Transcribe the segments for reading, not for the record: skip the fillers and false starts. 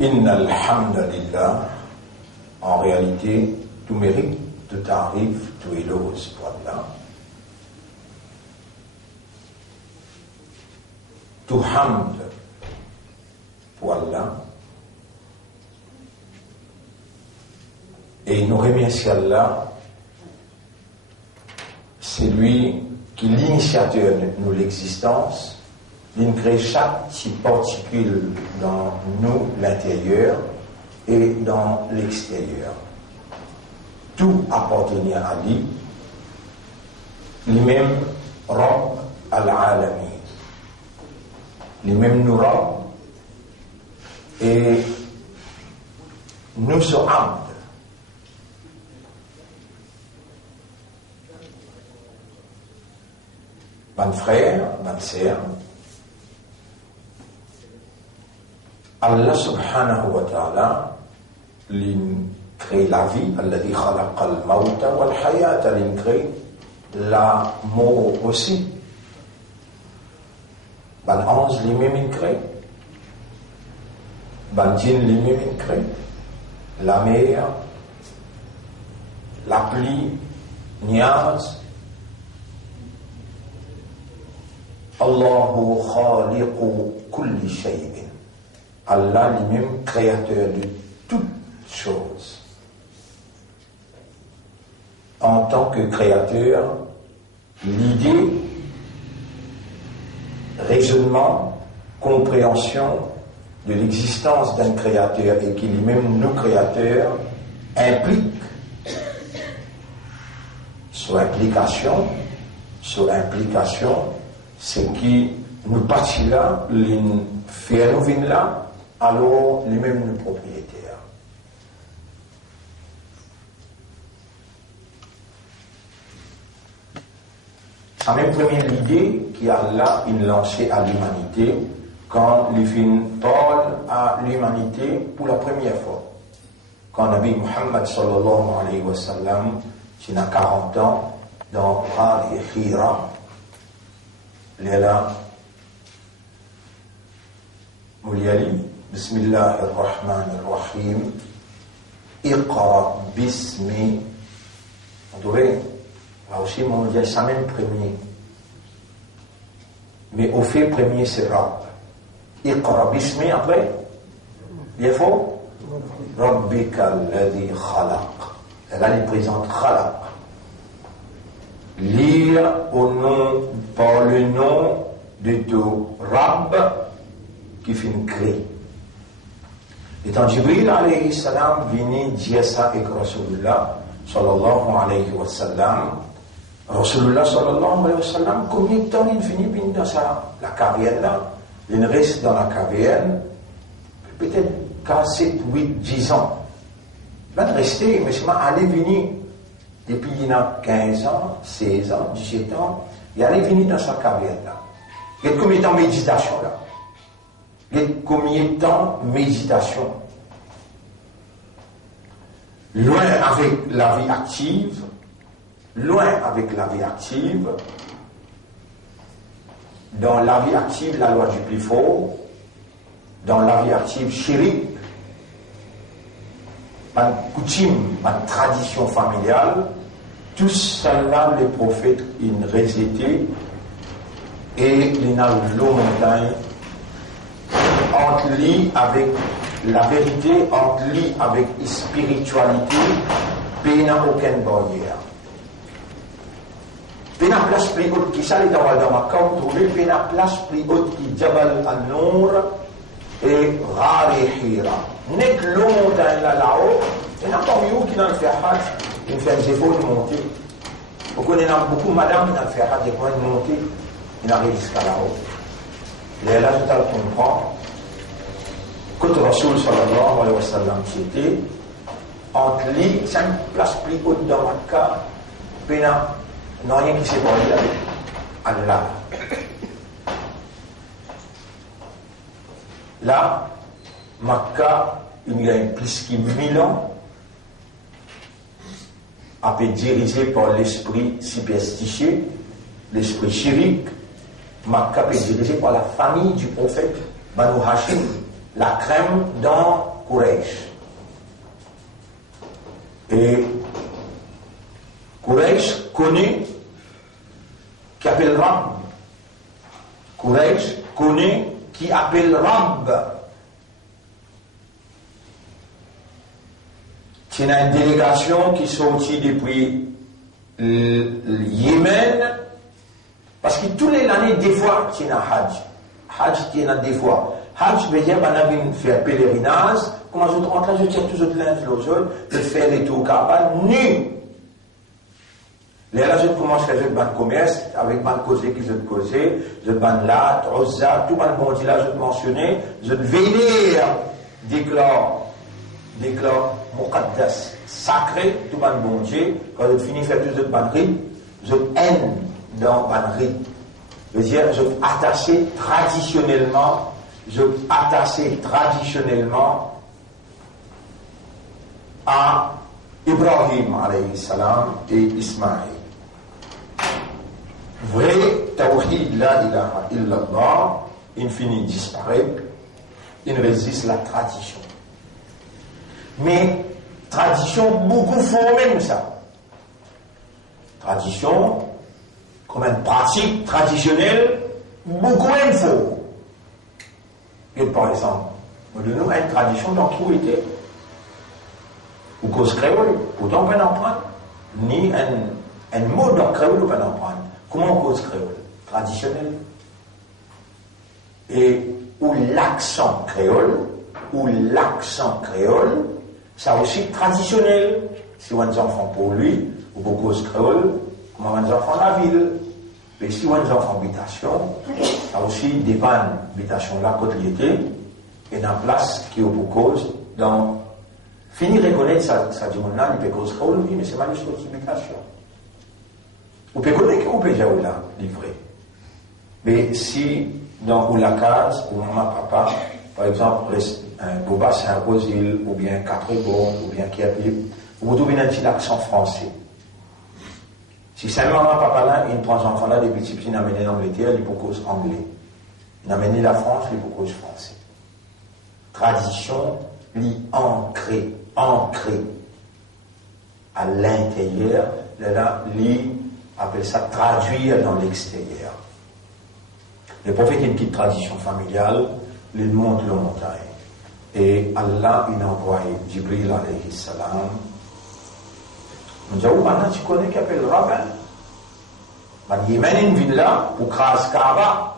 Innal hamdalillah, en réalité, tout mérite, tout arrive, tout éloge pour Allah. Tout hamd pour Allah. Et nous remercions Allah, c'est lui qui est l'initiateur de nous l'existence. Il crée chaque petite particule dans nous, l'intérieur, et dans l'extérieur. Tout appartenait à lui, lui-même, Rabb al-Alamin. Lui-même nous Rabb, et nous sommes Abd. Ban frère, ban sœur, Allah subhanahu wa ta'ala crée la vie, alladhi khalaqa al-mawta wal-hayata, crée la mort aussi. Ban ange lui-même crée, ban djinn lui-même crée, la mer, la pluie, niaz. Allahu khaliqu kulli shay'in. Allah lui-même créateur de toutes choses. En tant que créateur, l'idée, raisonnement, compréhension de l'existence d'un créateur et qui lui-même nous créateurs implique sur implication, ce qui nous partit là, nous fait nous là, alors lui-même nous propriétaires. C'est même première idée qui Allah il lancé à l'humanité quand les films parlent à l'humanité pour la première fois. Quand Nabi Muhammad sallallahu alayhi wa sallam, il a 40 ans, dans Ghar Hira, il est là, Mouliali, Bismillahirrahmanirrahim, Iqra bismi. On devrait, là aussi, on dit ça même premier. Mais au fait, premier, c'est Rabb. Iqra bismi, après, il faut Rabbika alladhi khalaq. Là, il présente khalaq. Lire au nom, par le nom de tout Rabb qui fait une créer. Et quand Jibril alayhi salam vient dire ça avec Rasulullah sallallahu alayhi wa sallam, Rasulullah sallallahu alayhi wa sallam, combien de temps il finit dans la caverne là? Il reste dans la caverne peut-être 7, 8, 10 ans. Il va rester, mais c'est aller venir. Depuis il a 15 ans, 16 ans, 17 ans, il allait venir dans sa caverne là. Il y a combien de temps de méditation là? Il y a combien de temps de méditation? Loin avec la vie active, dans la vie active, la loi du plus fort, dans la vie active, chérie, par coutume, par tradition familiale, tout cela, les prophètes, ils résidaient et ils n'ont l'eau montagne entre lui avec la vérité, entre lui avec la spiritualité, il n'y a aucune barrière. Il y a une place plus haute qui s'allait dans Makkah, vous trouvez, il y a une place plus haute qui Jabal al-Nour et Ghar Hira. N'est que l'eau montagne là-haut, il y en a parmi vous qui n'ont fait Hajj, ils font des efforts de monter. Vous connaissez beaucoup de madame qui n'ont fait Hajj, ils vont monter, ils arrivent jusqu'à là-haut. Et là, tout à l'heure, on comprend. Quand le Rasoul sallallahu alayhi wa sallam c'était, entre lui, c'est une place plus haute dans Makkah, puis il n'y a rien qui s'est passé avec Allah. Là, Makkah, il y a plus de 1000 ans, a été dirigé par l'esprit superstitieux, l'esprit chirik. Makkah est dirigé par la famille du prophète Banu Hashim, la crème dans Quraysh. Et Quraysh connaît qui appelle Rab. Quraysh connaît qui appelle Rab. C'est une délégation qui est sortie depuis le Yémen, parce que tous les années, des fois, c'est un Hajj. Hajj, c'est un des fois. Hajj veut dire qu'on a vu faire pèlerinage, comment je rentre là, je tire tous les linges, je fais les tours Kaaba nus. Là, je commence à faire un commerce, avec un causé qui je te causais, je ban là, Uzza, tout le monde dit là, je te mentionnais, je te vénère, déclare, Muqaddas, sacré, tout le bon Dieu, quand je finis de faire tout ce bannerie, je haine dans bannerie. Je veux dire, je attaché traditionnellement à Ibrahim alayhi salam et Ismaïl. Vrai tawhid la ilaha illallah, infini disparaît, il résiste la tradition. Mais tradition beaucoup faux même ça. Tradition comme une pratique traditionnelle beaucoup même faux. Et par exemple, nous avons une tradition d'antiquité ou cause créole, pourtant on peut en prendre, ni un mot dans créole on peut en prendre. Comment cause créole? Traditionnel. Et ou l'accent créole, ça aussi traditionnel. Si on a des enfants pour lui, ou pour cause créole, comment on a des enfants dans la ville. Mais si on a des enfants habitation, ça aussi dépend d'habitation là, côté l'été, et dans la place qui est pour cause, dans. Finir de reconnaître ça du monde là, il peut cause créole, oui, mais c'est mal une habitation. On peut connaître qu'on peut dire là, livré. Mais si dans la case, ou maman, papa, par exemple, Boba Saint-Rosil, ou bien Quatre-Bons, ou bien Kiapip, vous trouvez un petit accent français. Si c'est maman, papa là, il prend enfant là, des petits petits, il amène l'Angleterre, il pour cause anglais. Il amène la France, il pour cause français. Tradition, ancrée à l'intérieur, là, appelle ça traduire dans l'extérieur. Le prophète a une petite tradition familiale, il monte le montagne. Et Allah, il envoie Jibril alayhi salam. On dit, oh, maintenant tu connais qui appelle le rabbin. Il mène une ville là pour craser Kaaba.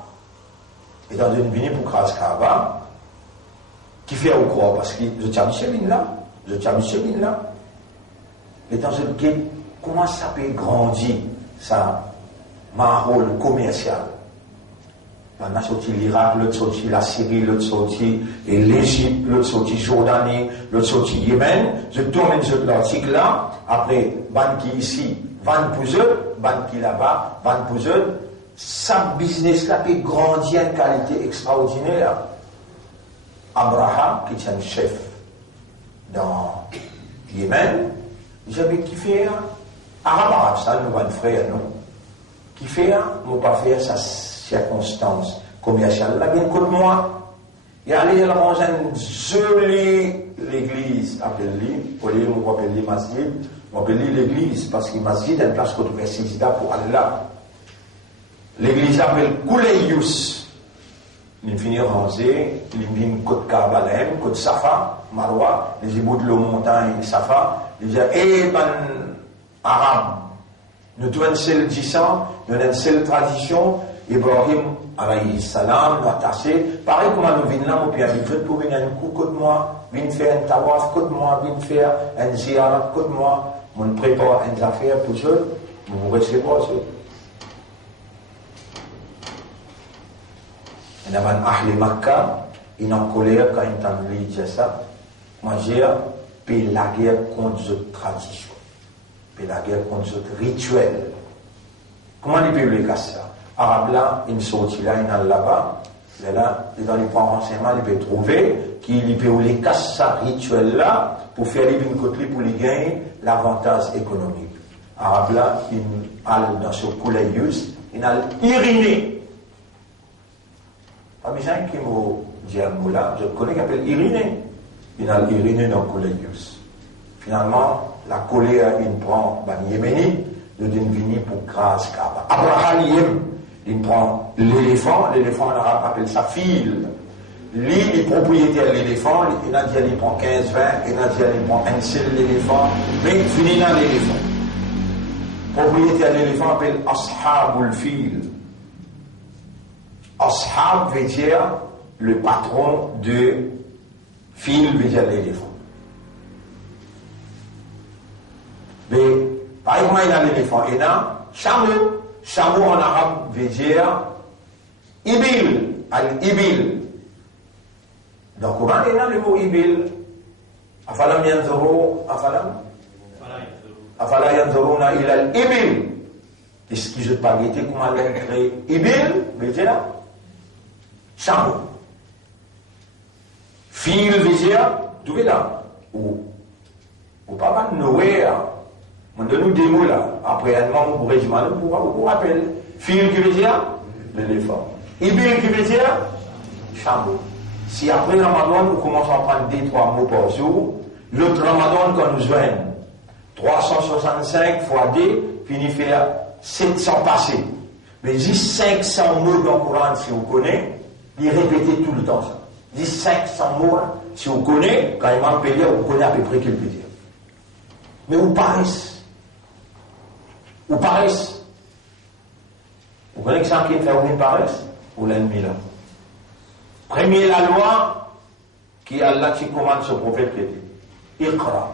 Et dans une ville pour craser Kaaba, qui fait au croix, parce que je tiens Micheline là. Et dans une guide, comment ça peut grandir, ça, marôle commercial. On a sorti l'Irak, l'autre sorti la Syrie, l'autre sorti l'Égypte, l'autre sorti Jordanie, l'autre sorti Yémen. Je tourne sur l'article là, après, ban qui ici, van pour eux, ban qui là-bas, van pour eux. Ça business là peut grandir en qualité extraordinaire. Abraham, qui est un chef dans Yémen, j'avais kiffé arabe, ça, nous, un frère, non? Qui fait, mon pas faire sa circonstance commerciale. Là, bien comme moi, il y a allé ranger une jolie l'église, appelle-lui, on va appeler masjid, on appelle l'église, parce que masjid est une place qu'on trouve sida pour Allah. L'église s'appelle Kouleyus. Il finit rangé, il vient côte Kabalem, côte Safa, Marwa, les ébouts de l'eau montagne, Safa, il dit, ben, arabe, nous avons une seule disant, nous avons une seule tradition, Ibrahim, alayhi salam, nous attaché, pareil comme nous venons là, on peut aller pour venir un coup, côte moi, venir faire un tawaf, côte moi, venir faire un ziyarat, côte moi, on prépare une affaire pour eux, vous recevez pas, Il y a un Ahli Makkah, il est en colère quand il entend dire ça. Moi, j'ai fait la guerre contre cette tradition, fait la guerre contre ce rituel. Comment il peut le casser ça? Arabe là, il sortit là, il est là-bas, là, dans les plans renseignements, il peut trouver qu'il peut les casser ça rituel là pour faire les une côté pour les gagner l'avantage économique. Arabe là, il a dans ce couleilleuse, il a iriné. Parmi les gens qui m'ont dit un mot là, je connais qui s'appelle Irénée. Il a l'Irénée dans le Coléius. Finalement, la colère, il prend les Yéménites, de Denvini pour grâce Kaba. Abraham, il prend l'éléphant en arabe appelle ça fil. Lui, il est propriétaire de l'éléphant, il a dit qu'il prend 15-20, il a dit qu'il prend un seul l'éléphant, mais il finit dans l'éléphant. Propriétaire de l'éléphant appelle Ashabul Fil. Ashab veut dire le patron de fil, veut dire l'éléphant. Mais, par exemple, il y a l'éléphant, il y a chameau. Chameau en arabe veut dire ibil, al-ibil. Donc, comment il y a le mot ibil? Afalam yanzuru, afala yanzuruna ila al-ibil. Est-ce que je peux pas guetter comment elle a créé ibil? Veut dire chameau. Fil veut dire, tout est là. Ou pas mal nowhere. On donne nous des mots là. Après, un moment, vous vous rappelez. Fil qui veut dire l'éléphant. Ibil qui veut dire chameau. Si après Ramadan, nous commençons à prendre 2-3 mots par jour, l'autre Ramadan, quand nous joignons 365 fois 2, finit faire 700 passés. Mais 500 mots dans le Coran, si vous connaissez, il répétez tout le temps ça. 500 mots, hein, si vous connaissez, quand il m'a appelé, vous connaissez à peu près qu'il veut dire. Mais où paraissent? Ou paresse. Vous connaissez ça qui fait une paresse? Ou l'ennemi là? Premier la loi qui Allah qui commande ce prophète qui dit Iqra.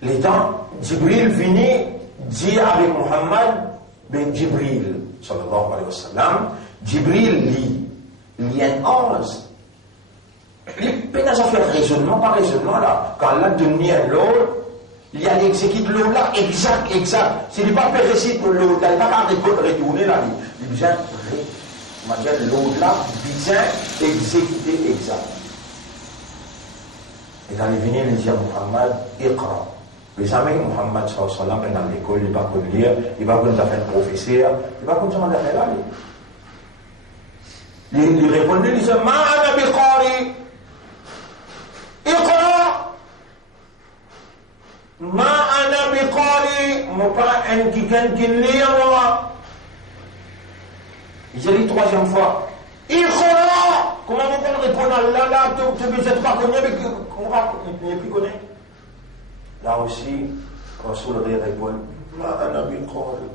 Les temps, Jibril venait dire avec Muhammad, ben Jibril, sallallahu alayhi wa sallam, Jibril lit, il y a un ange. Les pénales à faire raisonnement par raisonnement là. Quand Allah donne à l'autre, il y a l'exécute l'eau là, exact. S'il n'est pas fait réciter l'eau là, il n'a pas retourner là, il vient l'eau là, bien exécuter exact. Et quand il vient, il dit à Muhammad, Iqra. Les amis, Muhammad sallallahu alayhi wa sallam, dans l'école, il ne va pas lire, il va pas faire professeur, il va pas faire là. Il répond, il dit, Ma ana biqari. Iqra. Ma ana biqari, mon pas un qui lit moi. Il dit troisième fois. Iqra. Comment on peut répondre à là, tu ne sais pas connaître, mais on va plus connaître. Là aussi, Rasoul répond, Ma ana biqari.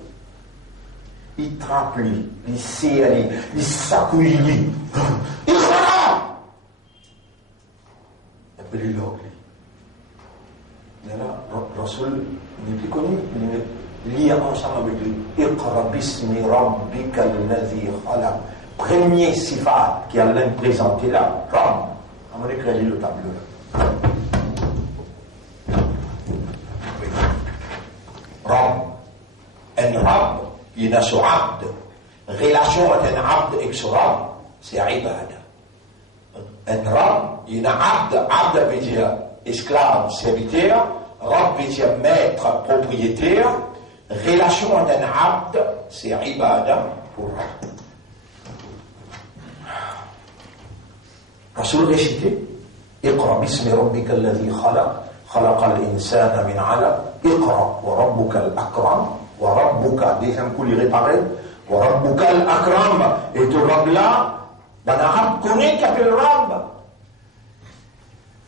Il trappe lui, il serre, il s'accouille lui. Iqra. Et puis il l'oublie. Mais là, Rasoul n'est plus connu, il lit ensemble avec lui. Iqra bismi rabbika alladhi khalaq. Premier sifat qui a présenté là, Rabb. On va écrire le tableau là. Rabb. Un Rabb, il a son abd. Relation entre un abd et son Rabb, c'est ibada. Un Rabb, il a abd. Abd veut dire esclave, serviteur. Rabb veut dire maître, propriétaire. Relation entre un abd, c'est ibada pour Rabb. Rasoul récité Iqra bismi rabbika alladhi khalaq خلق الإنسان من علق اقرأ وربك الأكرم وربك deuxième coup il réparait وربك الأكرم et ton Rabb là dans l'arabe connaît qui appelle Rabb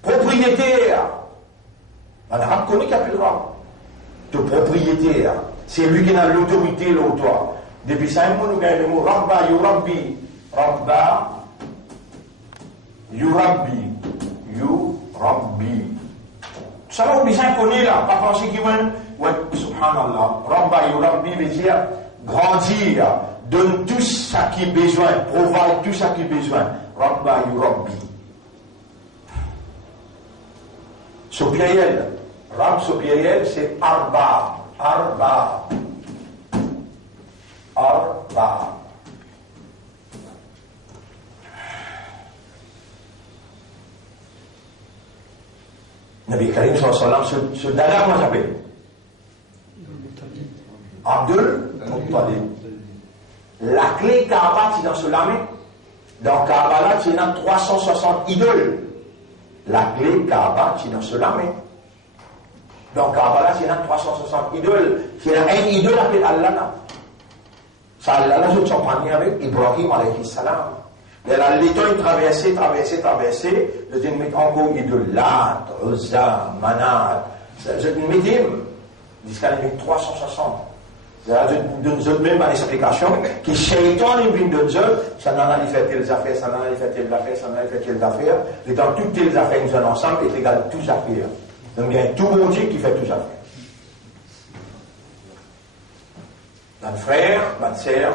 propriétaire dans l'arabe connaît qui appelle Rabb de propriétaire c'est lui qui a l'autorité là au toi depuis ça il nous gagne le mot Rabba Yurabbi Rabba Yurabbi Yurabbi ça va vous bien connaître là, pas penser qu'il va, ouais, subhanallah, Rabba Yurabbi veut dire grandir, donne tout ce qui est besoin, provide tout ce qui est besoin. Rabba Yurabbi. Sopiaïel, Rab Sopiaïel, c'est Arba, Arba, Arba. Nabi Karim sallallahu alayhi wa sallam, ce dada, comment s'appelle? Abdul Muttalib. la clé Kaaba, c'est dans ce lame. Dans Kaaba, là, tu as 360 idoles. La clé Kaaba, c'est dans ce lame. Dans Kaaba, là, tu as 360 idoles. Tu as un idole appelé Allah. Ça, Allah, là, je suis en avec Ibrahim, alayhi salam. Et là, les temps, ils traversaient. Je dis, mais encore idole, Lat, Uzza, Manat. Je dis, mais jusqu'à 360. Je donne même à l'explication que Shaitan est venu de Dieu, ça n'en a fait telles affaires, ça n'en a fait telles affaires, ça n'en a fait telles affaires. Et dans toutes telles affaires, nous sommes ensemble, est égal à toutes affaires. Donc il y a tout bon Dieu qui fait toutes affaires. Mon frère, ma sœur,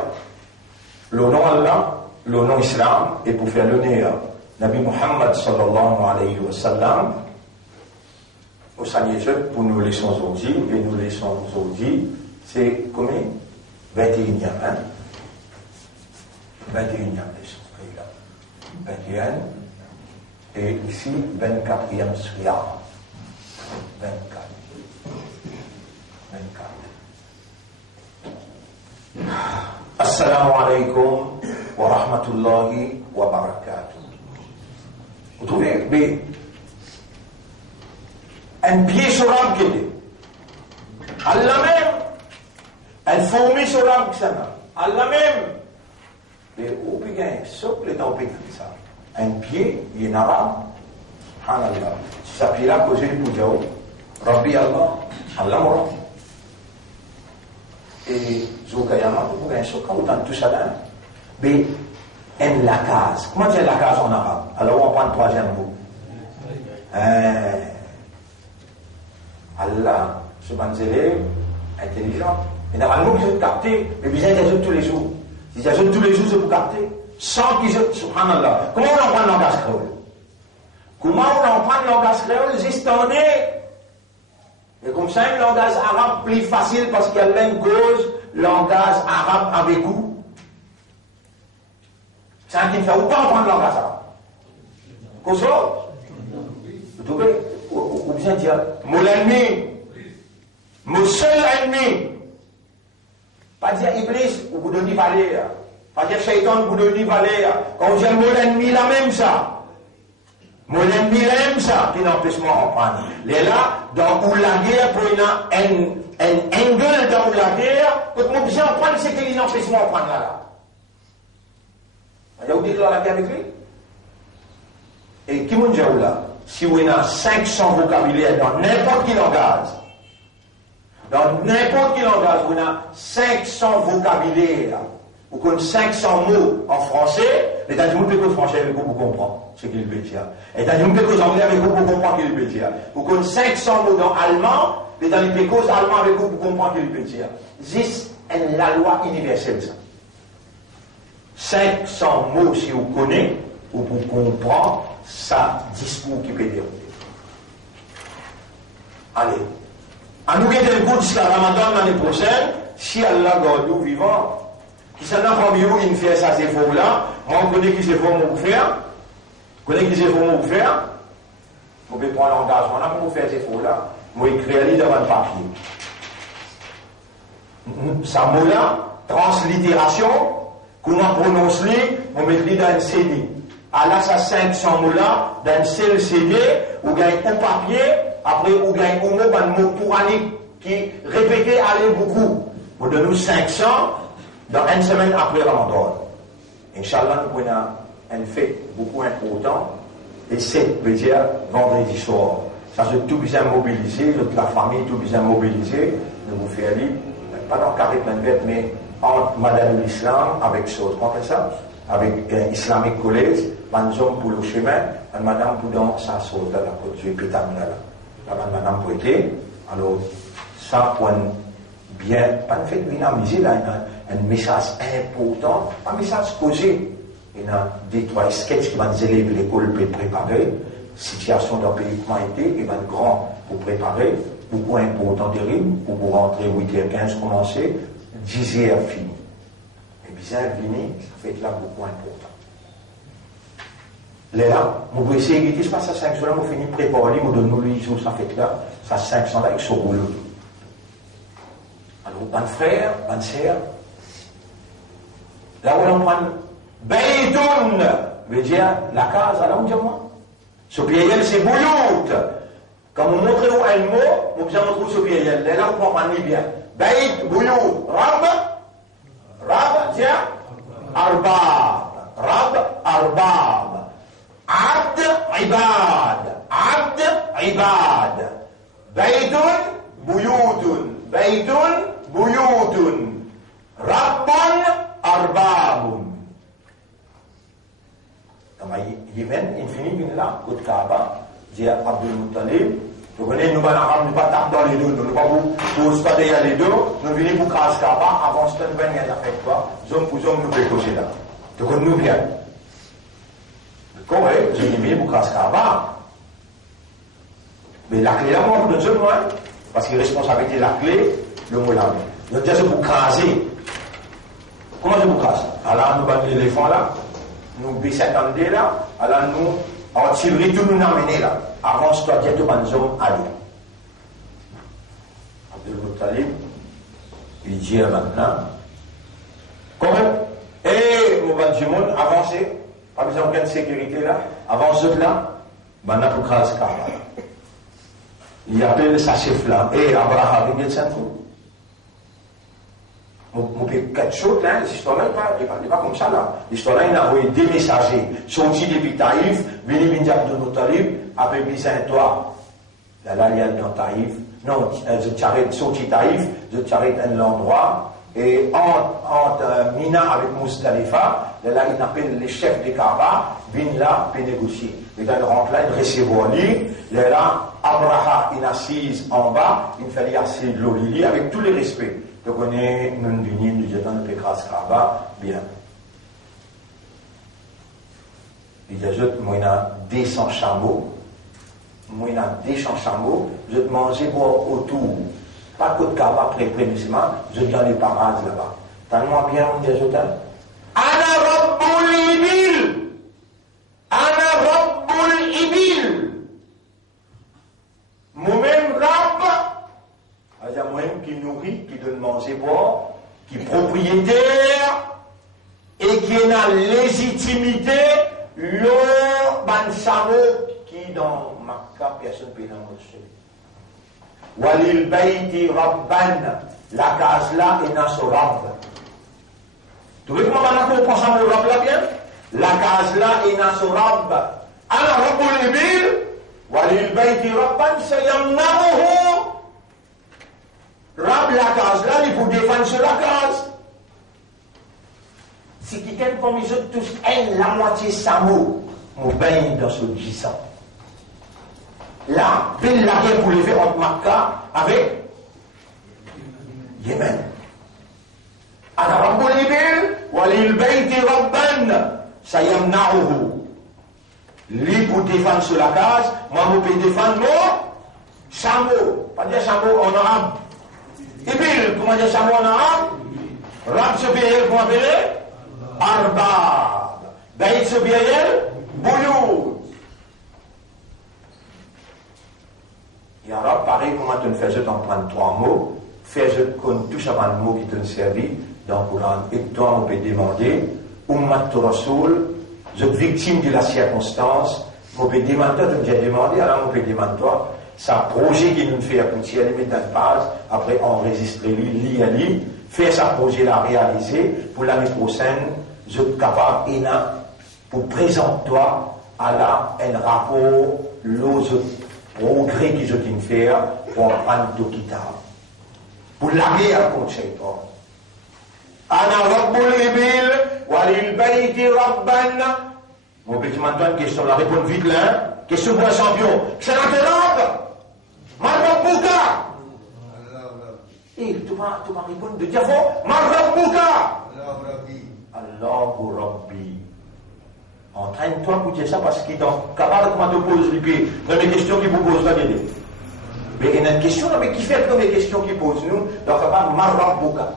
le nom Allah, le nom Islam, et pour faire l'honneur, Nabi Muhammad sallallahu alayhi wa sallam, au Seigneur pour nous leçons aujourd'hui, et nous leçons aujourd'hui, c'est combien 21e, hein 21e leçon, 21, et ici 24e Sria. 24. Assalamu alaikum wa rahmatullahi wa barakatuh. Vous trouvez, mais un pied sur l'arbre qui est Allah même, un fourmi sur l'arbre qui s'en a, Allah même, mais où bien, sauf les temps comme ça, un pied, il est en arabe, subhanallah, si ça pied là, causé pour dire, Rabbi Allah, Allah m'a et Zoukayama, vous voyez, quand vous entendez tout ça là, mais en la case. Comment dire la case en arabe? Alors on prend le troisième mot. Allah, ce banzélé, intelligent. Et normalement, ils ont capté, mais ils ajoutent tous les jours. Ils ajoutent tous les jours, c'est pour capter. Sans qu'ils aient, subhanallah. Comment on prend le langage créole? Comment on prend le langage créole? Juste en est. Et comme ça, un langage arabe plus facile parce qu'il y a la même cause, langage arabe avec vous. C'est un qui me fait autant prendre le langage arabe. Qu'au sort? Vous trouvez? Ou bien dire, mon ennemi, mon seul ennemi. Pas dire Iblis, ou vous donnez valer. Pas dire Shaitan, vous donnez valer. Quand on dit mon ennemi, la même ça. Mon ennemi aime ça, qui n'empêche moi d'en prendre. Les là, dans où la guerre, pour un angle dans où la guerre, que mon besoin en prendre, c'est qu'il n'empêche moi d'en prendre là. Vous avez dit la guerre avec lui? Et qui m'ont dit là? Si vous avez 500 vocabulaires dans n'importe quel langage, vous avez 500 vocabulaires, vous connaissez 500 mots en français, et dans une pécose français avec vous, vous comprenez ce qu'il veut dire. Et dans une pécose anglais avec vous, vous comprenez ce qu'il veut dire. Vous connaissez 500 mots dans allemand, et dans les pécoses allemands avec vous, vous comprenez ce qu'il veut dire. C'est la loi universelle, ça. 500 mots, si vous connaissez, ou vous comprenez, ça discours qui peut dérouler. Allez. À nous guetter le coup jusqu'à Ramadan l'année prochaine, si Allah garde nous vivants, qui s'en a parmi vous, il fait ça, c'est faux là, moi, on connaît qui c'est faux, mon faire, on connaît qui c'est faux, mon faire, on peut prendre l'engagement là, pour faire ces faux là, moi, écrire les devant le papier. Ça mot là, translittération, comment prononce les, on met les dans le CD. À là, ça 500 mots là, dans le seul CD, ou gagne au papier, après, ou gagne au mot, un mot coranique, qui répété aller beaucoup. Vous donnez 500, dans une semaine après Ramadan. Inch'Allah, nous avons un fait beaucoup important, et c'est, veut dire, vendredi soir. Ça, c'est tout bien mobilisé, toute la famille, tout bien mobilisé, nous vous faire libre, pas dans le carré plein de bêtes, mais entre Madame l'Islam, avec ce autre, comment ça? Avec Islamic College, un homme pour le chemin, une madame pour dans sa saute, la côte du Pétamina, là, madame pour été, alors, ça, pour un bien, pas une fait dynamiser, là, un message important, un message causé. Il y a des trois sketchs qui vont les élèves de l'école pour préparer, situation d'un pays comment était, et un grand pour préparer, beaucoup important terrible, pour vous rentrer 8h15, commencer, 10h fini. Et bien, fini, ça fait là beaucoup important. Là, vous pouvez essayer de dire, ça 500 là, vous finissez préparer, vous donnez le jour, ça fait là, ça 500 là, avec ce rouleau. Alors, bonne frère, bonne sœur, Là où on prend Baytoun, veut dire la case, là où on dit moi. Ce pied, c'est bouilloute. Quand vous montrez où un mot, vous pouvez montrer ce pied. Là, vous comprenez bien. Bayt, bouilloute. Rab, tiens. Arbab. Rab, arbab. Abd, ibad. Abd, ibad. Baytun, bouilloutun. Baytun, bouilloutun. Rabbun, arbabun. Comme Yémen, il finit bien là, côté Kaaba, dit Abdul Muttalib, vous connaissez, nous allons pas taper dans les deux, nous ne pas vous stader les deux, nous venons pour craser Kaaba, avant ce temps, nous venons avec toi, zone pour zone, nous pécocher là. Donc, nous bien. D'accord, vous venez pour craser Kaaba. Mais la clé là, moi, de moi, parce que responsabilité la clé, le mot là. Donc, c'est pour craser. Comment je vous crasse? Alors, nous avons l'éléphant là. Nous baissons là, alors nous, en tirer tout nous amener là, avant ce que tu as dit, aller. Abdul Muttalib, il dit maintenant, comment? Et mon ban du monde, avancez, pas besoin de sécurité là, avancez là, maintenant pour craser Kaaba. Il appelle sa chef là, et Abraham, il dit ça tout. Mon père, quatre choses, là, l'histoire là, il ne pas comme ça, là. L'histoire là, il a envoyé des messagers, sortis depuis Taïf, venus venir de nos Talib, après Byzantois. Là, il y a dans Taïf. Non, je t'arrête, sorti Taïf, je t'arrête un endroit, et entre Mina avec Mousdalifa, là, il appelle les chefs des Kaaba, viennent là, pour négocier. Et là, il rentre là, il recevoir lui, là, Abraham, il assise en bas, il fallait assis de l'eau, avec tous les respects. Donc on est, nous venons, nous jetons le Pécras Kaaba, bien. Il ajoute, moi, il y a 200 chameaux. Moi, il y a 200 chameaux. Je te mangeais autour. Pas que de Kaaba, précisément. Je te donne les parades là-bas. T'as-moi bien, on dit ajoute, Ana Rabbul Ibil. Ana Rabbul Ibil. Moi-même, Rabb. C'est moi-même qui nourrit, qui donne manger, boire, qui est propriétaire et qui a la légitimité, le bansamo qui dans Makkah, personne ne peut l'embaucher. Walil bayti rabban, la case là est dans ce rab. Tu veux comment maintenant qu'on pense à le rab là bien? La case là est dans ce rab. Ana rabbul ibil, walil bayti rabban, sayamnamuhu. Rab la case là, il faut défendre sur la case. Si quelqu'un comme ils ont tous la moitié samo, mon bain dans ce gisant. Là, belle la guerre pour les faire entre Makkah avec Yémen. Ana rabbul ibil, walil bayti rabban, sayamna'uhu. Lui pour défendre sur la case, moi je peux défendre mon samo. Pas dire samo en arabe. Ibil, comment dire chameau en arabe? Rab supérieur, comment appeler? Arbab. Baït supérieur? Bouloud. Et alors, pareil, comment tu ne fais je t'en prendre 3 mots, fais je qu'on touche à un mot qui te servi dans le Coran. Et toi, on peut demander, Ummat Rasoul, je suis victime de la circonstance, on peut demander, tu me dis demander, alors on peut demander toi, c'est un projet qui nous fait à Poutier, aller mettre dans une page, après enregistrer, lire, faire ce projet-là, réaliser, pour l'année prochaine, je suis capable, pour présenter toi à un rapport, l'autre progrès que je viens de faire, pour prendre de kitab. Pour l'amener à conseil, toi. Ana rabbul ibil, walil bayti rabban. Mon petit Antoine, question, la réponse vite là, question pour un champion. C'est l'interrobe. Marabouka! Et tu vas répondre de dire fort, Marabouka! Allahu Rabbi. Entraîne-toi pour dire ça parce que dans Kabbalah, comment te pose l'épée, dans les questions qu'il vous pose, là, mais il y a une question, mais qui fait comme les questions qu'il pose, nous, dans Kabbalah, Marabouka.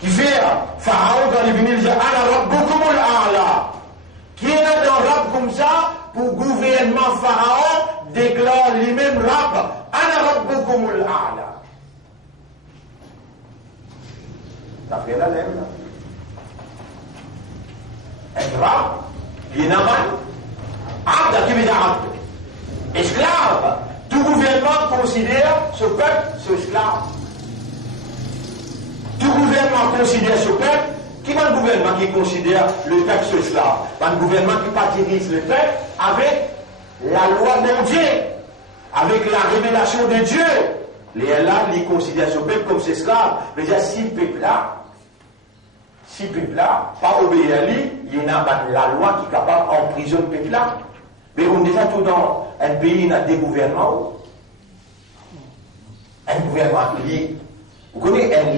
Qui fait, Pharaon, quand il est venu, il dit, Ana Rabboukumul A'la. Qui est là dans Rab comme ça, pour gouvernement Pharaon, déclare lui-même Rab. Ana Rabboukumul A'la. Ça fait la lèvre, là. un rab, binaman, abd, qui veut dire abd. Esclave. Tout gouvernement considère ce peuple, ce esclave. Tout gouvernement considère ce peuple. Qui est le gouvernement qui considère le peuple ce esclave? Un gouvernement qui partage le peuple avec la loi de Dieu, avec la révélation de Dieu. Les là, ils considèrent ce peuple comme ses esclaves. Mais il y a si peuple-là, pas obéir à lui, il y a la loi qui est capable d'emprisonner le peuple-là. Mais on est déjà tout dans un pays, il y a des gouvernements. Un gouvernement lié. Vous connaissez un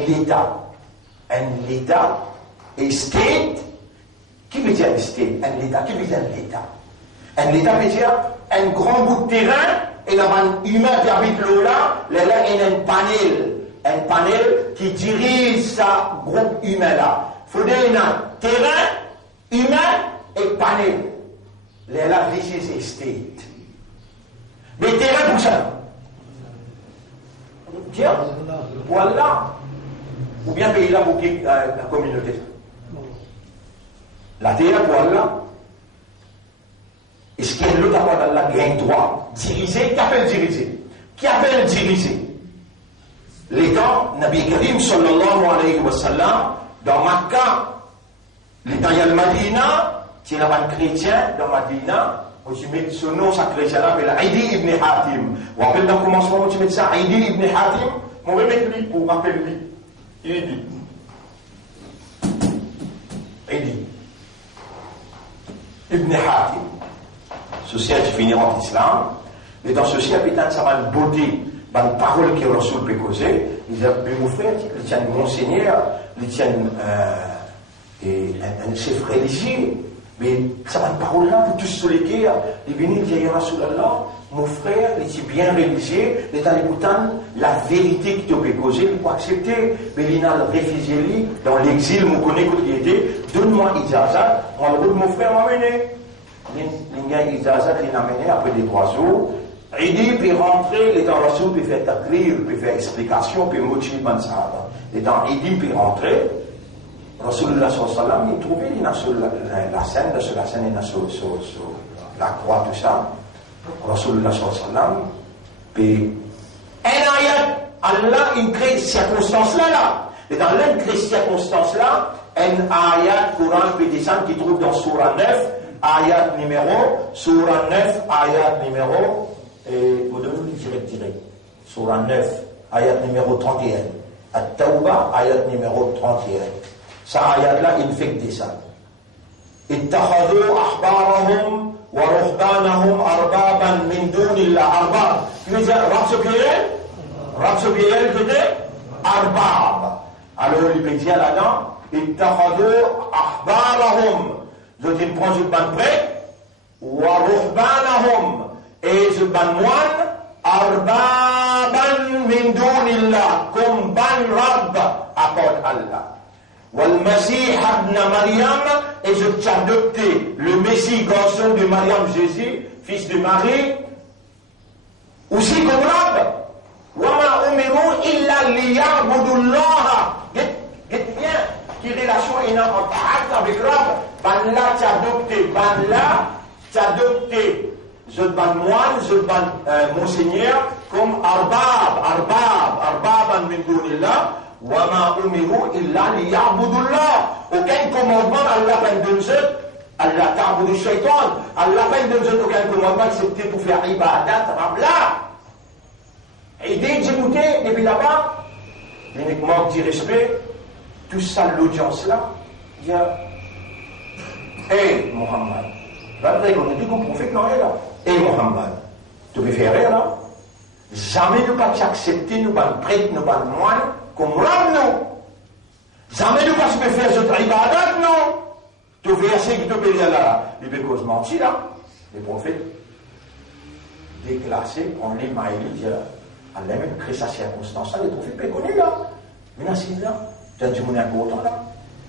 État et state. Qui veut dire state? Un État. Qui veut dire l'État? Un État veut dire un grand bout de terrain et là, un humain qui habite là, il y a un panel qui dirige ce groupe humain là. Il faut dire un terrain, humain et panel. Là, this is a state. Mais terrain pour ça. Tiens, voilà. Ou bien pays là pour la communauté. La terre, voilà. Est-ce qu'il y a l'autre à la gain droit? Diriger, qui appelle diriger? Qui appelle diriger? L'état, Nabi Karim sallallahu alayhi wa sallam, dans Makkah, l'état il y a le Madina, qui est là un chrétien dans Madina, où tu mets ce nom, ça chrétien là, mais Aïdi ibn Hatim. Vous rappelez dans le commencement où tu mets ça, Aïdi ibn Hatim, on va mettre lui pour rappeler lui. Il dit. Aïdi ibn Hatim. Ceci a défini en islam, mais dans ceci, il y a une beauté, une parole que Rasoul peut causer. Il dit, mais mon frère, il tient monseigneur, il tient un chef religieux, mais ça va une parole là, pour tous ceux qui il vient, il dit, Rasoul Allah, mon frère, il est bien religieux, il est allé la vérité qui te peut causer, il peut accepter, mais il a refusé, dans l'exil, je connais qu'il était, donne-moi Ijazat, moi, le mon frère m'a amené. L'India Ijazat l'a amené après des 3 jours. Il dit, puis rentrer, les temps Rasoul peut faire takrir, peut faire explication, peut motiver le sahaba. Les temps, il dit, puis rentrer, Rasulullah sallallahu alayhi wa sallam, il trouvait la scène, la scène, il a sur la croix, tout ça. Rasulullah sallallahu alayhi wa sallam, puis un ayat, Allah, il crée cette circonstance-là. Et dans l'une de ces circonstances-là, un ayat Coran peut descendre qui trouve dans Surah 9, ayat numéro, Surah 9, ayat numéro, et vous donnez le direct. Surah 9, ayat numéro 31. At-Tawbah, ayat numéro 31. Ça ayat-là, il fait descendre. اتخذوا أحبارهم ورهبانهم أربابا من دون الله أرباب. Il veut dire, Rab ce pluriel veut dire Arbab. Alors il veut dire là-dedans, اتخذوا أحبارهم. Je dis, prends une bonne prêtre, ورهبانهم. Et je ban moine, Arbaban min dunillah, comme ban Rab, accorde Allah. Wal-Masih ibn Maryam, et je t'ai adopté le Messie, garçon de Maryam, Jésus, fils de Marie, aussi comme Rab. Wama umiru illa liya'budullah. Dites bien, quelle relation il y a entre avec Rab. Ban là, t'as adopté, je ban moine, je ban monseigneur, comme Arbaban min dunillah. وَمَا أُمِرُوا إِلَّا لِيَعْبُدُوا اللَّهِ. Aucun commandement, Allah n'a pas donné, Allah ta'budu shaitan. Allah n'a pas donné aucun commandement, excepté pour faire ibadat, Rabla. Et dès que j'ai goûté, depuis là-bas, uniquement petit respect, tout ça, l'audience-là, il y a, hey Muhammad, là, on dit qu'on prophète, non, là. Hey Muhammad, tu peux faire rien, là. Jamais ne pas t'accepter, nous pas prêtre, nous pas moine, comme Rab, non. Jamais ne pas se faire ce ibadat, non. Tu verset qui te peut dire là, les bécos mentis, là, les prophètes, déclassés, on les maïlis, à la même créé sa circonstance, les prophètes peuvent connaître, là. Mais là, c'est là, tu as dit, mon important, là.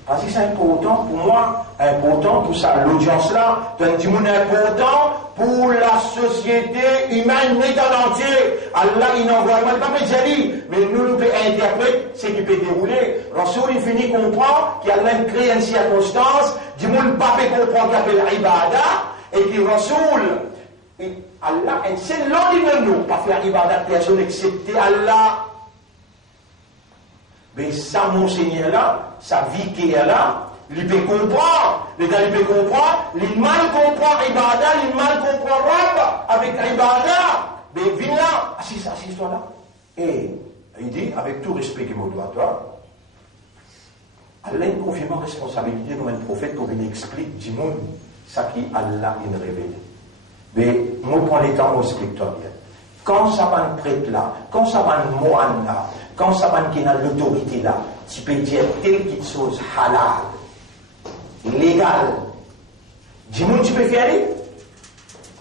Parce que c'est important pour moi, important pour ça, l'audience là, c'est un petit monde important pour la société humaine née en entier. Allah, il n'envoie pas déjà dit, mais nous pouvons interpréter ce qui peut dérouler. Rasoul, il finit comprendre qu'Allah crée une circonstance, du monde pas comprendre qu'il appelle ibadah, et que Rasoul, Allah, c'est l'un de nous, pas faire ibadah personne excepté Allah. Mais ça, mon Seigneur là, sa vie qui est là, il peut comprendre. Les gars, il peut comprendre. Il mal comprend Ibadah, il mal comprend Rab avec Ibadah. Mais viens là, assise-toi là. Et il dit, avec tout respect que je dois à toi, Allah me confie ma responsabilité comme un prophète pour qu'il explique du monde ce qui Allah il révèle. Mais moi, prends les temps, moi, explique-toi bien. Quand ça va me prêtre là, quand ça va me moine là, quand ça va qui a l'autorité là, tu peux dire telle petite chose halal, légal. Dis-moi, tu peux faire aller?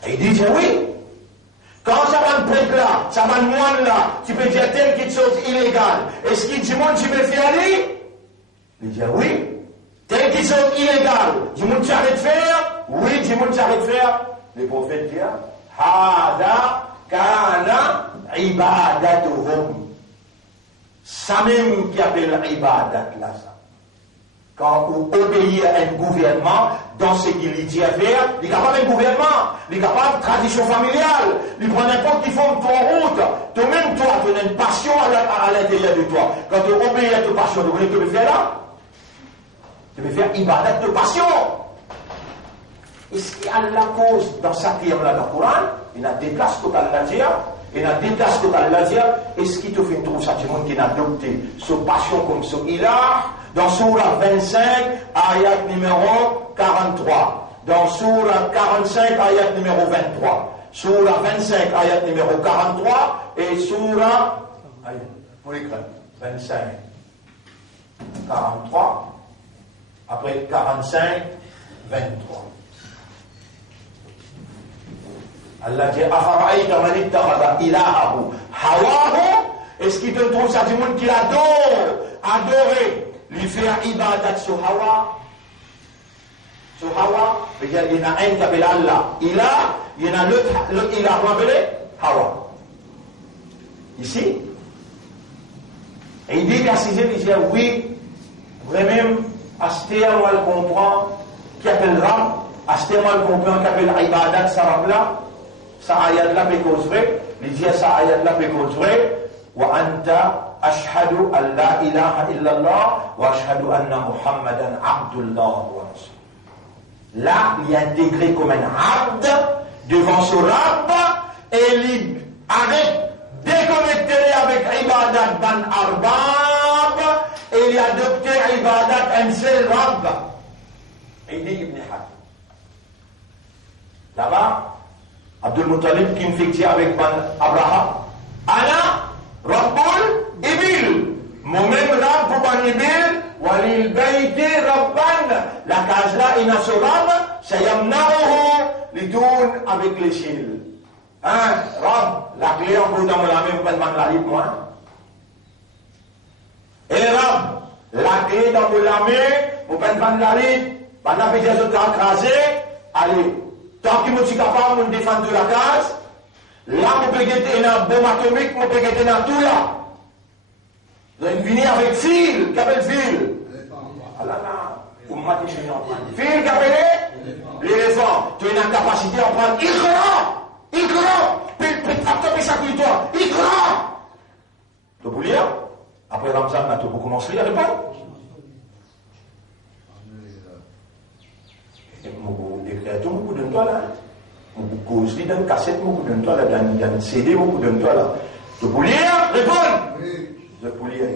Il dit oui. Quand ça va me prêtre là, ça va me moine là, tu peux dire telle petite chose illégale. Est-ce qu'il dit moi, tu peux faire aller? Il dit oui. Telle petite chose illégale. Dis-moi, tu arrêtes de faire? Oui, dis-moi, tu arrêtes de faire. Les prophètes disent Hada kana ibadatuhum. Ça même qui appelle ibadat là, ça. Quand vous obéissez à un gouvernement, dans ce qu'il dit à faire, il est capable d'un gouvernement, il est capable de tradition familiale, il prend n'importe qui forme ton route, toi-même toi, tu as une passion à l'intérieur de toi. Quand tu obéis à ta passion, tu veux faire là? Tu veux faire ibadat de passion. Est-ce qu'il y a la cause dans sa terme là dans le Coran? Il y a des places que Allah dit. Il y a des places que Allah dit. Est-ce qu'il te fait trouver ça du monde qui a adopté ce passion comme ce ilah? Dans Surah 25, ayat numéro 43. Dans Surah 45, ayat numéro 23. Surah 25, ayat numéro 43. Et Surah, pour l'écran, 25, 43. Après 45, 23. Allah dit Afara'ayta man ittakhadha ilahahu hawahu. Est-ce qu'il te trouve ça du monde qui adorer, lui faire ibadat sur Hawa? Sur Hawa, il y en a un qui appelle Allah Ilah, il y en a l'autre Ilah qui appelle Hawa. Ici, et il dit qu'à 6 il dit oui, vraiment, Astéa, moi le comprend, qui appelle Rab, Astéa, moi le comprend, qui appelle ibadat, ça Rab là. Ça ayat là peut cause vrai, il dit ça ayat là peut cause vrai, wa anta ashhadu an la ilaha illallah wa ashhadu anna muhammadan abdullah wa rasul. Là, il est intégré comme un abd devant ce rab et il arrête déconnecté avec ibadat ban arbab et il a adopté ibadat un seul rab. Et il dit Ibn Hab. Là-bas, Abdul Muttalib qui me fait dire avec Abraham, Ana Rabbul Ibil, moi-même Rab pour Ban Ibil, Walil Bayti Rabban, la case là, il a ce Rab, Sayamnahu, les tourne avec l'échelle. Hein, Rab, la clé en gros dans la main, vous pouvez demander la libre, moi. Et Rab, la clé dans la main, vous pouvez demander la libre, pendant que les autres ont écrasé, allez. Tant que je suis capable de me défendre de la case, là, je peux guetter une bombe atomique, je peux guetter dans tout là. Vous allez venir avec fil, qu'appelle fil? Ah là là, vous m'avez dit que je en prendre. Fil, qu'appelle l'éléphant. Tu as une capacité à prendre Ikra, puis ça que toi, Ikra. Tu peux lire? Après Ramzan, tu peux commencer à répondre. Écriture, beaucoup de toi là. Beaucoup de dans une cassette, beaucoup de toi là. Dans une CD, beaucoup de toi là. Tu peux lire? Réponds! Oui. Je peux lire,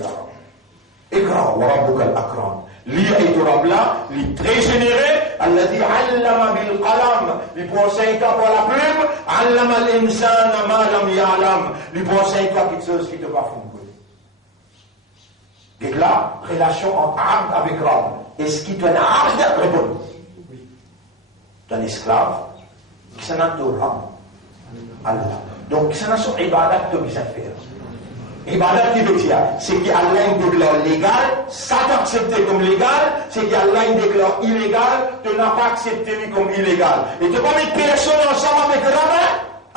Ikra, wa rabbuka al-akram. Lire et tu là, il est très généreux. Allah dit, allama bil qalam. Il prend 5 ans pour la plume. Allama l'insana ma lam ya'lam. Il prend 5 ans quelque chose qui te va fondre. Et là, relation entre Abd avec Rab. Est-ce qu'il te donne Abd? Réponds. D'un esclave, qui s'en a de Rab. Allah. Donc, qui s'en a son ibadat de bien faire. Ibadat qui veut dire, c'est qu'Allah déclare légal, ça t'a accepté comme légal, c'est qu'Allah déclare illégal, tu n'as pas accepté comme illégal. Et tu vas mettre personne ensemble avec la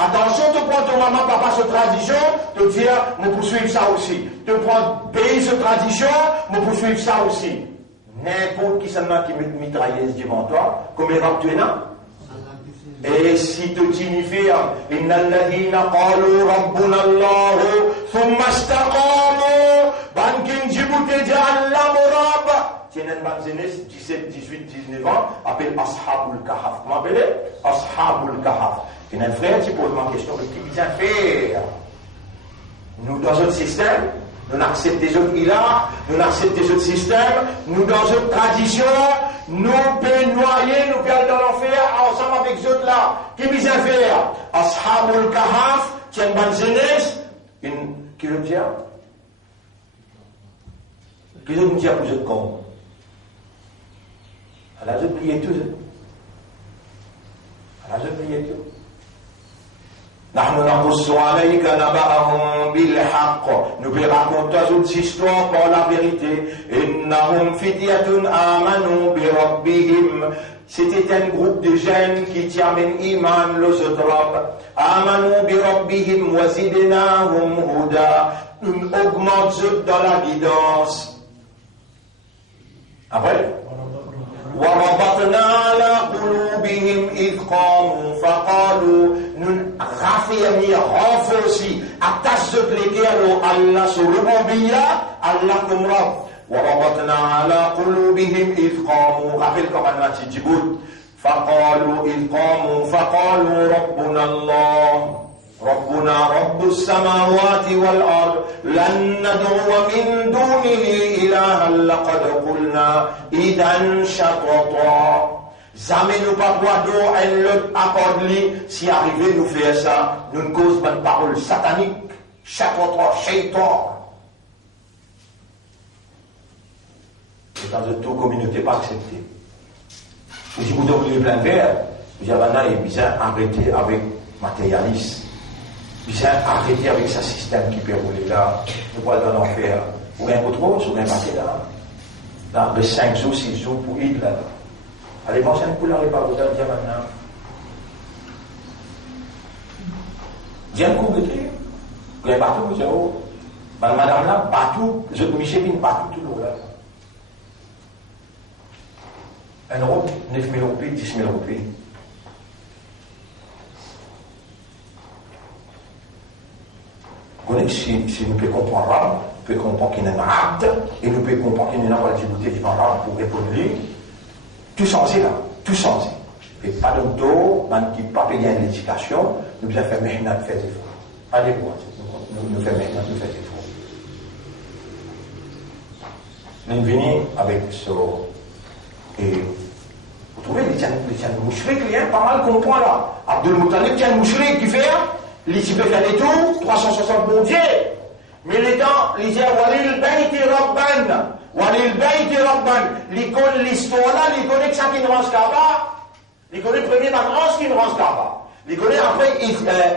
attention, tu prends ton maman, papa, cette tradition, te dire, nous poursuivre ça aussi. Tu prends pays, cette tradition, nous poursuivre ça aussi. N'importe qui s'en a qui met une mitrailleuse devant toi, comme les rapes tu es là. Et si tu signifies, inna alladhina qalu rabbuna Allah, thumma istaqamu, bankin Djibouti ja'allahu rabb. Tiens, un banzenes, 17, 18, 19 ans, appelle Ashabul Kahaf. Comment appelez? Ashabul Kahaf. Tiens, un frère qui pose ma question, mais qui vient faire? Nous, dans notre système, nous acceptons des autres ilahs, nous acceptons des autres systèmes, nous, dans notre tradition, nous pouvons noyer, nous pouvons aller dans l'enfer ensemble avec les autres là. Qui vient faire? Ashabul Kahaf, tiens, banzenes, qui le dit? Qui le dit pour eux comme? Alors, je prie tous. Alors, je prie tous. نحن نقص عليك نبأهم بالحق. Nous vais raconter toute histoire par la vérité. إنهم فتية آمنوا بربهم. C'était un groupe de jeunes qui tiennent iman le Zotrab. آمنوا بربهم وزدناهم هدى. Nous augmentons dans la guidance. Après? وربطنا على قلوبهم إذ قاموا فقالوا nous renforcer attache lesquelles Allah sur rububiyya Allah comme Rabb وربطنا على قلوبهم إذ قاموا rappelle comme Allah dit Djibouti فقالوا إذ قاموا فقالوا ربنا الله ربنا رب السماوات والأرض لن ندعو من دونه إلها لقد قلنا إذا شططا. Jamais nous pas boire d'eau un lot accordé si arrivé nous faire ça nous ne cause pas de parole satanique chatotra shaitan. Et dans une communauté pas acceptée. Vous dites vous devez plein de verre vous dites maintenant il est bien arrêté avec matérialisme. Bien arrêter avec ce système qui peut rouler là, nous pas dans l'enfer. Ou bien autre chose, ou bien passer là. Dans les 5 jours, 6 jours pour ir là. Allez, manger une couleur et pas vous dire maintenant. J'ai un coup de clé. Vous avez partout, vous avez madame là, partout, je vous Michel, partout, tout le là. 1 euro, 9 000 roupies, 10 000 roupies. Si nous pouvons comprendre l'arabe, nous pouvons comprendre qu'il y a un abd, et nous pouvons comprendre qu'il y a un abd qui est arabe pour répondre lui, tout changé là, tout changé. Et pas de dos, qui n'a pas payé l'éducation, nous devons faire maintenant faire des efforts. Pas des boîtes, nous faisons maintenant faire des efforts. Nous venons avec ce. Et vous trouvez les tiens mouchriques, il y a pas mal comprend là. Abdul Moutalib, tiens mouchrique qui fait. Les types fait des tours, 360 bon Dieu. Mais les temps, les disent, Walil Bayti Rabban. Walil Bayti Rabban. Les connaissent l'histoire là, les connaissent ça qui ne range pas. Les connaissent le premier vacances qui ne range pas. Les connaissent après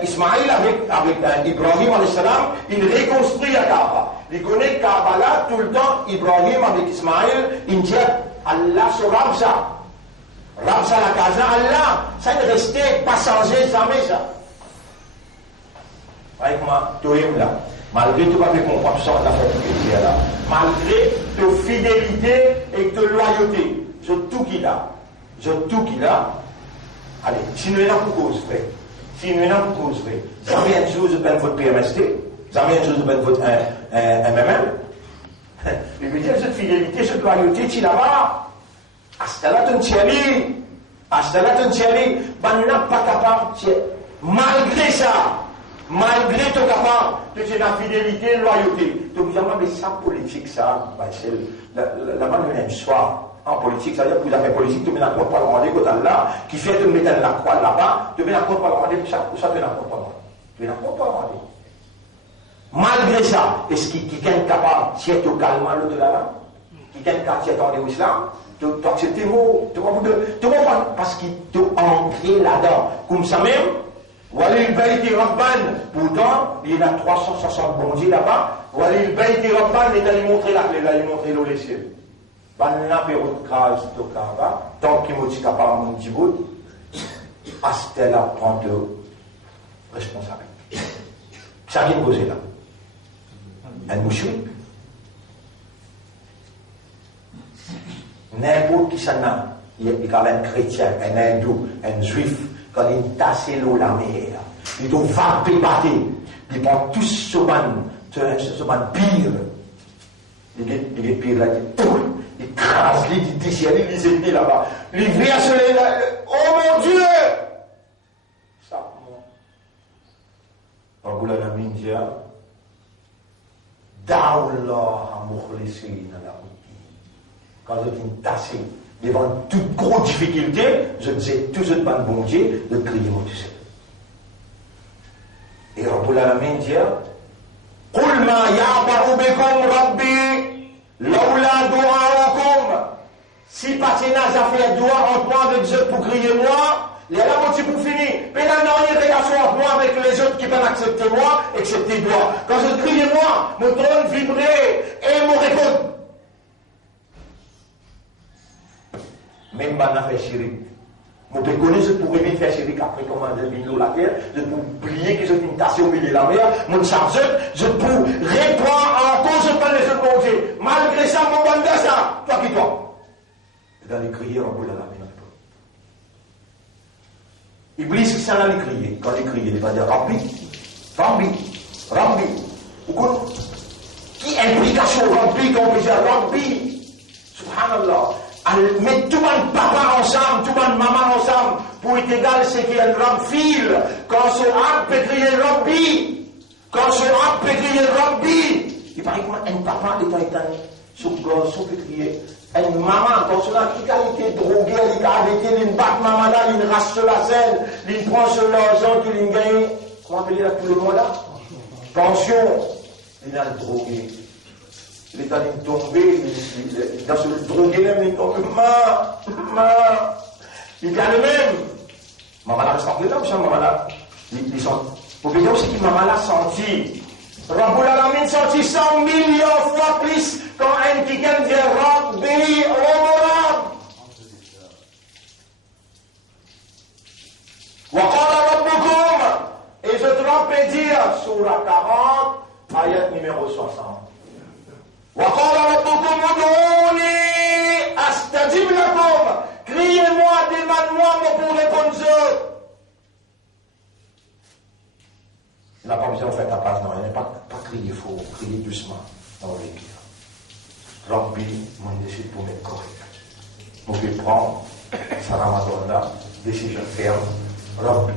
Ismaïl avec Ibrahim salam, il reconstruit la Kaaba. Les connaissent Kaaba là, tout le temps, Ibrahim avec Ismaïl, il dit, Allah sur Rabza. Rabza la Kaza, Allah. Ça ne restait pas changé jamais ça. Avec moi, tu es là. Malgré tout, pas fait comprendre ça, la fête là. Malgré ta fidélité et ta loyauté. Je tout qu'il a. Je tout qu'il a. Allez, si nous sommes là pour cause vrai. Si nous sommes là pour cause vrai. Jamais un jour, je prends votre PMST. Jamais un jour, je prends votre MMM. Je veux dire, cette fidélité, cette loyauté, tu là-bas. Hasta là, ton tiali. Hasta là, ton tiali. Ben, n'a pas capable. Malgré ça. Malgré ton capable, tu as la fidélité, la loyauté. Donc, vous avez ça politique, ça, c'est la manière d'une soir. En politique, ça veut dire que vous avez politique, tu mets la compte parlementaire côté là, qui fait que tu mets la croix là-bas, tu mets la compte parlementaire, pour ça, tu mets la compte parlementaire. Tu mets la compte parlementaire. Malgré ça, est-ce qu'il y a quelqu'un capable, si tu es calme, l'autre là, qui est capable, si tu es en islam, tu acceptes tes mots, tu comprends, parce qu'il t'a ancré là-dedans. Comme ça même, Walil Bayti Rabban, pourtant, il y a 360 bondis là-bas. Walil Bayti Rabban, il a montré la clé, il a montré l'eau les cieux. Banna Perut Kraz Tokava, tant qu'il m'a dit qu'à part mon Djibout, Astella prend de responsabilité. Ça vient poser là. Un mouchouk. N'importe qui s'en a, il y a un chrétien, un hindou, un juif, quand il tasse l'eau la mer, il doit vaper battre, il prend tout ce man pire. Il est pire là, il crase, il déchire, il les ennemis là-bas, il verse là, oh mon Dieu! Ça, moi. Rabbul Alamin dit, Da'ullah mukhlisina lahu. Quand je dis tassé, devant toute grosse difficulté, je disais tout ce ban bon Dieu de crier mon Dieu. Et Rabbul Alamin dit, Qul ma ya'ba'u bikum rabbi lawla du'a'ukum. Si Patinaz a fait doigt en point avec Dieu pour crier moi, les là mon pour finir. Mais là, non, il y a une relation entre moi avec les autres qui peuvent accepter moi, accepter moi. Quand je crie moi, mon trône vibrait et mon répond. Même pas fait chirik. Mon peux connaître, je pourrais bien faire chirik après comment je vis l'eau la terre, je peux oublier que j'ai une tasse au milieu de la mer, mon charge, je peux répondre en cause de les autres Dieu. Malgré ça, mon bande ça, toi qui toi. Et dans les crier, on peut la mer. Iblis, c'est là les crier. Quand il crie, il va dire Rabbi, Rabbi, Rabbi. Qui implication Rabbi, quand on peut dire Rabbi? Subhanallah. Mettre tout le monde papa ensemble, tout le monde maman ensemble, pour être égal, c'est qu'il y a une grande file. Quand son âme peut crier Rabbi, quand son âme peut crier Rabbi, il paraît qu'un papa est son peut crier. Une maman, quand cela qui a été drogué, il a arrêté, il bat maman là, il rache sur la scène, il prend sur l'argent qu'il a gagné. Comment appeler là tout le monde là? Pension, il a le drogué. Il est allé tomber, dans ce drogué même, il tombe, il y a le même. Maman là, reste en plus là, maman là, ils sont. Vous voyez aussi que maman là senti. Rabbul Alamin sorti 100 millions fois plus quand un qui vient dire Rabbi Omorab. Wa qala rabbukum. Et je trompe et dire, surah 40, ayat numéro 60. Wa qala rabbukum ud'uni astajib lakum. Criez-moi, demandez-moi, mais pour répondre. Il n'a pas besoin de faire ta place, non, il n'a pas crier, il faut crier doucement dans les cœurs. Rabbi, mon décide pour mettre correct. On peut prendre sa Ramadan là, décision ferme. Rabbi,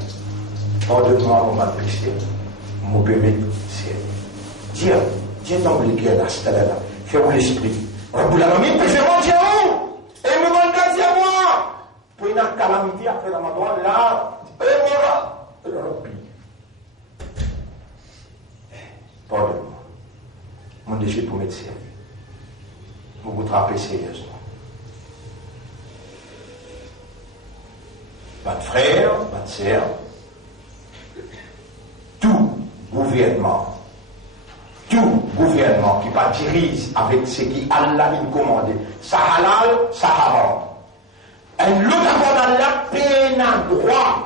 pardonne-moi mon mal péché, mon bébé, c'est Dieu dans le cœur là, c'est là, fais-moi l'esprit. Rabbi, la mamie, préférons Dieu où? Et me mandate à moi. Pour une calamité après Ramadan là, et moi, Rabbi. Pardonne-moi. Mon déchet pour mettre sérieux. Pour vous trapper sérieusement. Votre frère, votre sœur, tout gouvernement qui va dirige avec ce qui Allah a commandé, ça halal, ça haram. Un l'autre accord d'Allah peine un droit.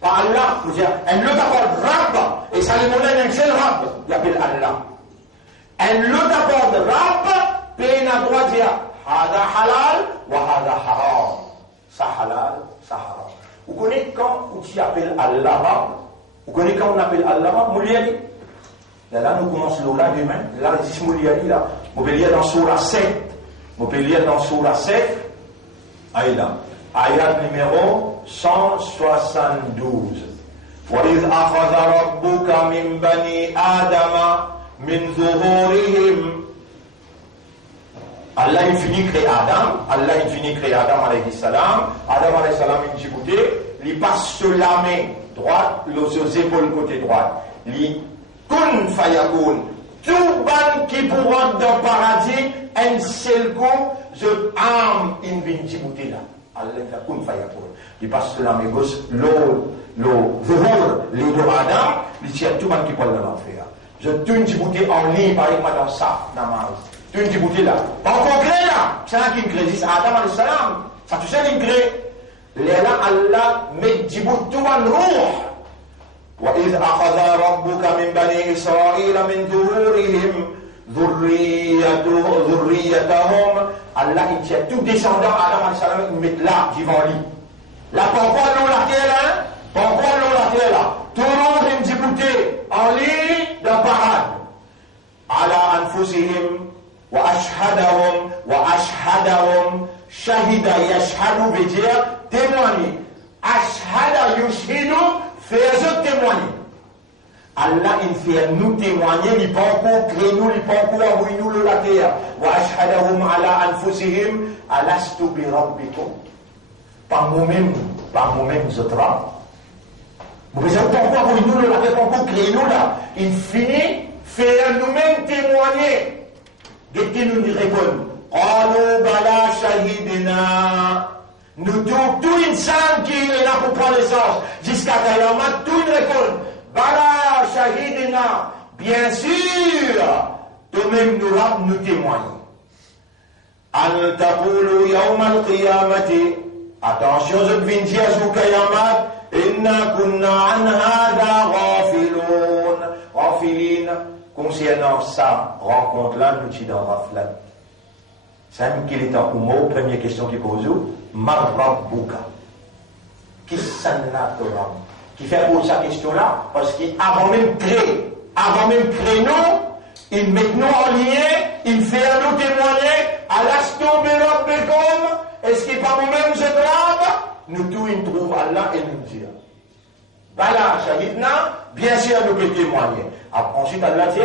Par Allah, vous dire, un l'autre accord Rabb, et ça les monnaie un seul Rabb, il appelle Allah. Un l'autre accord de Rabb, peine un droit de dire, hada halal, wa hada haram. Ça halal, ça haram. Vous connaissez quand on appelle Allah Rabb? Vous connaissez quand on appelle Allah Rabb? Mouliali. Là, nous commençons là demain. Là, il dit Mouliali, là. Vous pouvez lire dans Surah 7. Vous pouvez lire dans Surah 7. Aïda. Ayat numéro 172. وَإِذْ أَخَذَ رَبُّكَ مِنْ بَنِي آدَمَ مِنْ ظُهُورِهِمْ. Allah infini crée Adam alayhi salam. Adam alayhi salam, il dit écoutez, il passe sur la main droite, les épaules côté droite. Il kun fayakun. Tout ban qui pour rentrer dans le paradis, un seul coup, je âme in vinci là. Allah ta kun fayakun. Di pas dalam egos lo zuhur lido Adam li siap cuma ki pol dalam faire. Je tunji bouté en ligne par exemple dans ça namaz. Tunji bouté là. Pas encore créé là. C'est un qui crée Adam alayhi salam. Ça tu sais l'ingré. Là Allah met djiboutu an ruh. وإذ أخذ ربك من بني إسرائيل من ظهورهم ذريتهم Allah il tient tout descendant Adam alayhi salam il met là devant lui. Là pourquoi nous la terre là? Pourquoi nous la terre là? Tout le monde est djibouté en ligne dans parade. على أنفسهم وأشهدهم شهد يشهد veut dire témoigner. أشهد يشهد faisons témoigner. Allah il fait nous témoigner, il pas encore créer nous, il pas encore envoyer nous le la terre. Wa ashhadahum ala anfusihim alastu bi rabbikum. Par nous-mêmes je travaille. Vous pouvez pas encore envoyer nous le la terre, pas encore créer nous là. Il finit faire nous-mêmes témoigner. Dès que nous nous répondons, qalu bala shahidina. Nous tout insan qui est là pour prendre l'essence jusqu'à Kayama, tout une réponse. Bala shahidina, bien sûr, toi-même nous témoignons. Al taqulu yawm al qiyamati, attention, je viens dire sur Kayama, inna kunna an hada ghafilin, concernant ça, rencontre-là, nous t'y dans Raflan. C'est qu'il est en mot, première question qu'il pose, Marrabbuka. Qui s'en a Torah? Qui fait poser sa question-là? Parce qu'avant même créer nous, il met nous en lien, il fait nous témoigner, Alastu bi rabbikum, est-ce qu'il pas nous-mêmes je trave? Nous tous, il trouve Allah et nous dire. Bala shahidna, bien sûr, nous pouvons témoigner. Ensuite, Allah dit,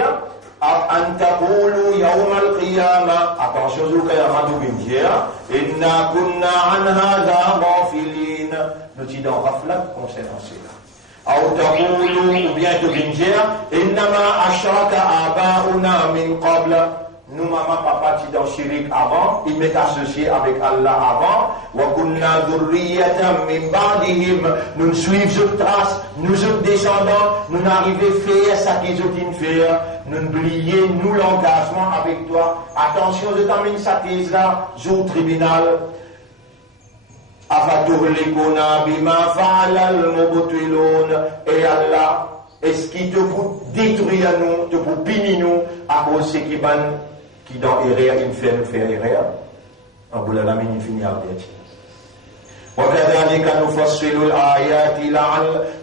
أن تقولوا يوم القيامة attention au qiyamah du dire إنا كنا عن هذا غافلين nous disons dans Rafla concernant cela أو تقولوا ou bien te dire إنما أشرك آباؤنا من قبل nous maman papa qui dans shirik avant ils m'étaient associés avec Allah avant وكنا ذرية من بعدهم nous suivons cette trace nous sommes descendants nous n'arrivons faire ça qu'ils ont fait nous oublions nous l'engagement avec toi attention je t'emmène sa thèse là au tribunal أفتهلكنا بما فعل المبطلون et Allah est-ce qu'il te pour détruire nous te pour punir nous à cause de ce qui dans erreur il fait nous faire erreur en bout de la mine il finit à dire وكذلك نفصل الآيات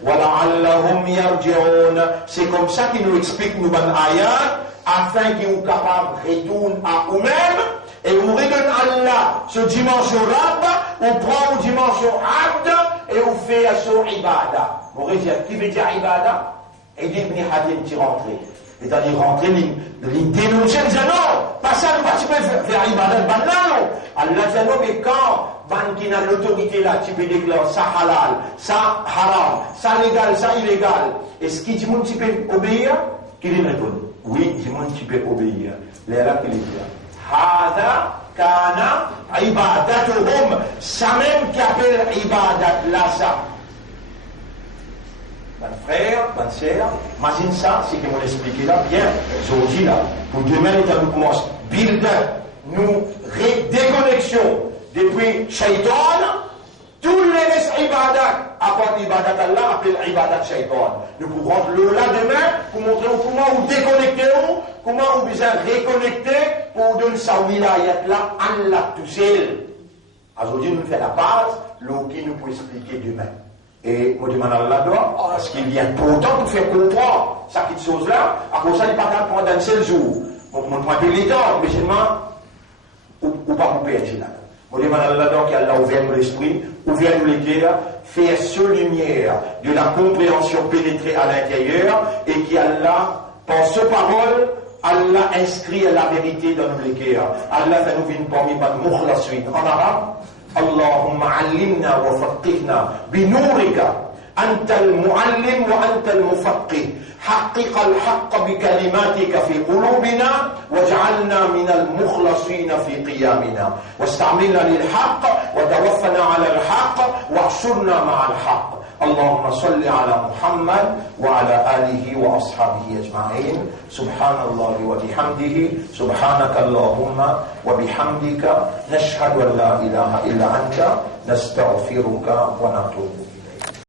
ولعلهم يرجعون c'est comme ça qu'il nous explique nous ban ayat afin qu'ils soient capables de retourner à eux-mêmes et on redonne Allah ce dimension Rabb on prend une dimension Abd et on fait son Ibada on veut dire qui veut dire Ibada et dit Ibn Hadim qui rentre c'est-à-dire rentrer les dénoncer les non pas ça nous participer faire Ibada non Allah dit non mais quand qui n'a l'autorité là, tu peux déclarer ça halal, ça haram, ça légal, ça illégal. Est-ce qu'il dit que tu peux obéir? Qu'il répond oui, il dit que tu peux obéir. Là, qu'il dit Hada kana ibadatuhum, ça même qui appelle ibadat là, ça. Mon frère, ma sœur, imagine ça, c'est qu'ils m'ont expliqué là, bien, aujourd'hui là, pour demain, nous commençons, build, nous, déconnexion. Depuis Shaitan, tous les restes ibadat, à part ibadat Allah, appelle ibadat Shaitan. Nous pourrons le lendemain pour montrer comment vous déconnectez, comment vous besoin reconnecter pour donner sa wilayat là, Allah tout seul. Aujourd'hui, nous faisons la base, ce qui nous peut expliquer demain. Et moi, je demande à Allah, parce qu'il y a pourtant pour faire comprendre cette petite chose-là, à cause de ça, il n'est pas capable de prendre un seul jour. Donc, on ne prend plus les temps, mais seulement, ou pas couper un là. On demande à Allah donc qu'Allah ouvre l'esprit, ouvre les cœurs, fait ce lumière de la compréhension pénétrer à l'intérieur et qu'Allah, par ce parole, Allah inscrit la vérité dans nos cœurs. Allah fait nous venir parmi les mukhlaswin. En arabe, Allahumma allimna wa faqihna bi nourika. أنت المعلم وأنت المفقه حقق الحق بكلماتك في قلوبنا، واجعلنا من المخلصين في قيامنا، واستعملنا للحق، وتوفنا على الحق، واحشرنا مع الحق. اللهم صل على محمد وعلى آله وأصحابه أجمعين. سبحان الله وبحمده، سبحانك اللهم وبحمدك، نشهد أن لا إله إلا أنت، نستغفرك ونتوب